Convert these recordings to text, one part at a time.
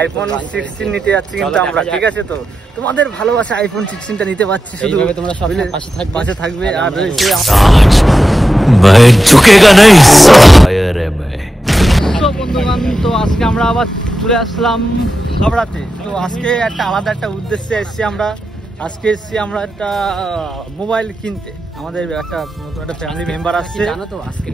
IPhone 16 নিতে যাচ্ছি কিন্তু আমরা, ঠিক আছে? তো তোমাদের ভালোবাসা আইফোন 16টা নিতে পারছি, শুধু তোমরা সব পাশে থাকবে। আর রয়েছে বন্ধুগণ, তো আজকে আমরা আবার চলে আসলাম হাবড়াতে। তো আজকে একটা আলাদা একটা উদ্দেশ্যে এসেছি আমরা। আজকে এসেছি আমরা একটা মোবাইল কিনতে। আমাদের একটা নতুন একটা ফ্যামিলি মেম্বার আসছে, জানো তো। আজকে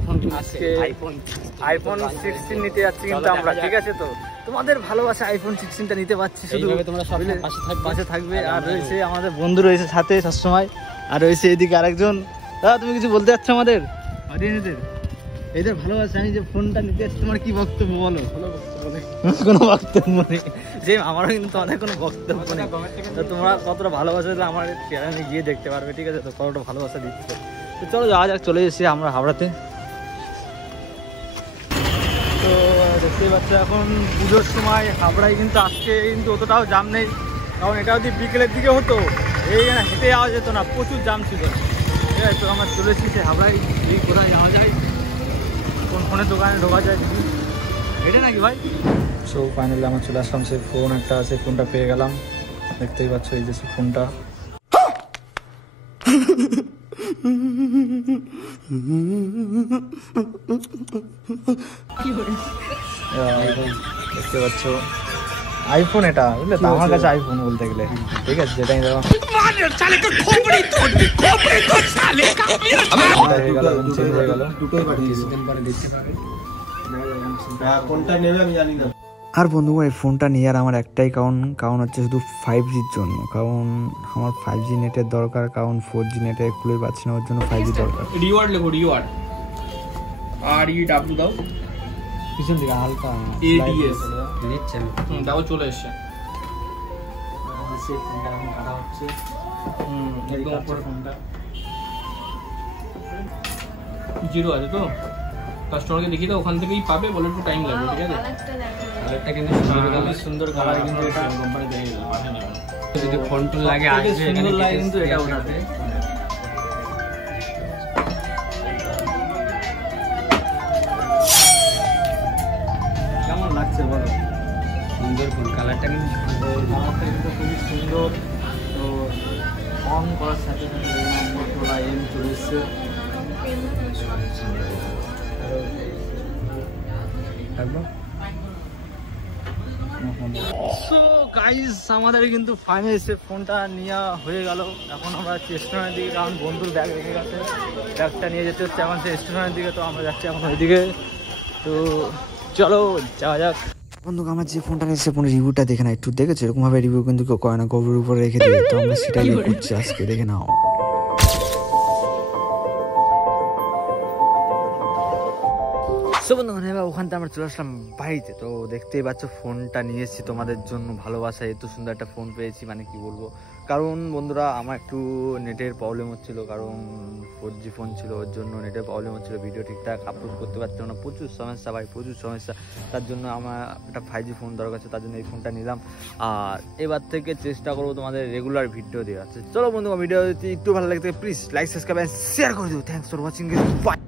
আইফোন 16 নিতে যাচ্ছি কিন্তু আমরা, ঠিক আছে? তো তোমাদের ভালোবাসা আইফোন 16টা নিতে পারছি, শুধু তোমরা সব পাশে থাকবে। আর রয়েছে আমাদের বন্ধু রয়েছে সাথে সবসময়। আর রয়েছে এদিকে আরেকজন। দাদা, তুমি কিছু বলতে চাচ্ছ আমাদের অডিয়েন্সদের? এদের ভালোবাসা আমি যে ফোনটা নিতে যাচ্ছি, তোমার কি বক্তব্য বলো? কোনো বক্তব্য নেই, যে আমারও কিন্তু তোমাদের কোনো বক্তব্য নেই। তো তোমরা কতটা ভালোবাসা দিলে আমার চ্যানেলে গিয়ে দেখতে পারবে, ঠিক আছে? তো কতটা ভালোবাসা দিচ্ছে। তো চলো যাওয়া যাক, চলে এসেছি আমরা হাবড়াতে। তো দেখতেই পাচ্ছ এখন পুজোর সময় হাবড়ায় কিন্তু আজকে কিন্তু অতটাও জাম নেই, কারণ এটা যদি বিকেলের দিকে হতো এই হেঁটে যাওয়া যেত না, প্রচুর জাম ছিল, ঠিক আছে? তো আমরা চলে এসেছি হাবড়ায়। এই কোথায় যাওয়া যায়, কোন ফোনের দোকানে ঢোকা যায় দিদি, এটা নাকি ভাই? সো ফাইনালি আমার চলে আসলাম, সেই ফোন একটা আছে, ফোনটা পেয়ে গেলাম। দেখতেই পাচ্ছ এই যে সেই ফোনটা। দেখতে পাচ্ছ আইফোন, এটা বুঝলে তো? আমার কাছে আইফোন বলতে গেলে, ঠিক আছে? যেটাই দেখো আর বন্ধুগণ, এই ফোনটা নিয়ে আর আমার একটাই কারণ হচ্ছে শুধু 5Gর জন্য। কারণ আমার 5G নেটের দরকার, কারণ 4G নেটে খুলে পাচ্ছি না, ওর জন্য 5G দরকার। রিওয়ার্ড লেখো, রিওয়ার্ড আর ই ডাব্লিউ দাও, পিছন দিকে হালকা এডিএস নিচ্ছে, দাও চলে এসেছে। সেই ফোনটা এখন কাটা হচ্ছে, একদম উপরে ফোনটা জিরো আছে তো, কাস্টমারকে দেখিয়ে দাও, ওখান থেকেই পাবে, বলে একটু টাইম লাগবে, ঠিক আছে? কালারটা কিন্তু সুন্দর কালার, কিন্তু এটা কোম্পানি দেখে যদি ফোন টোন লাগে আসবে, সুন্দর লাগে কিন্তু এটা ওঠাতে। কেমন লাগছে বলো? সুন্দর ফোন, কালারটা কিন্তু কালারটা কিন্তু খুবই সুন্দর। তো অন করার সাথে সাথে মোটরোলা এম চলে এসছে। সো গাইস, আমাদের কিন্তু ফাইনালি সে ফোনটা নেওয়া হয়ে গেল। এখন আমরা স্টেশনের দিকে, কারণ বন্ধুর ব্যাগ রেখে গেছে, ব্যাগটা নিয়ে যেতে হচ্ছে এখন সে স্টেশনের দিকে। তো আমরা যাচ্ছি এখন ওইদিকে। তো চলো যাওয়া যাক। বন্ধুকে আমার যে ফোনটা নিয়েছে, ফোনের রিভিউটা দেখে না, একটু দেখেছো? এরকমভাবে রিভিউ কিন্তু কেউ করে না, গভীর উপরে রেখে দিয়ে। তো আমরা সেটাই করছি আজকে, দেখে নাও। সো বন্ধুগণ, এবার ওখান থেকে আমরা চলে আসলাম বাড়িতে। তো দেখতেই পাচ্ছ ফোনটা নিয়ে এসেছি তোমাদের জন্য। ভালোবাসা, এত সুন্দর একটা ফোন পেয়েছি, মানে কি বলবো। কারণ বন্ধুরা, আমার একটু নেটের প্রবলেম হচ্ছিলো, কারণ 4G ফোন ছিল, ওর জন্য নেটের প্রবলেম হচ্ছিলো, ভিডিও ঠিকঠাক আপলোড করতে পারছিলাম না, প্রচুর সমস্যা ভাই, প্রচুর সমস্যা। তার জন্য আমার একটা 5G ফোন দরকার ছিল, তার জন্য এই ফোনটা নিলাম। আর এবার থেকে চেষ্টা করবো তোমাদের রেগুলার ভিডিও দেওয়া আছে। চলো বন্ধুগণ, ভিডিও যদি একটু ভালো লাগে প্লিজ লাইক, সাবস্ক্রাইব, শেয়ার করে দিও। Thanks for watching, by.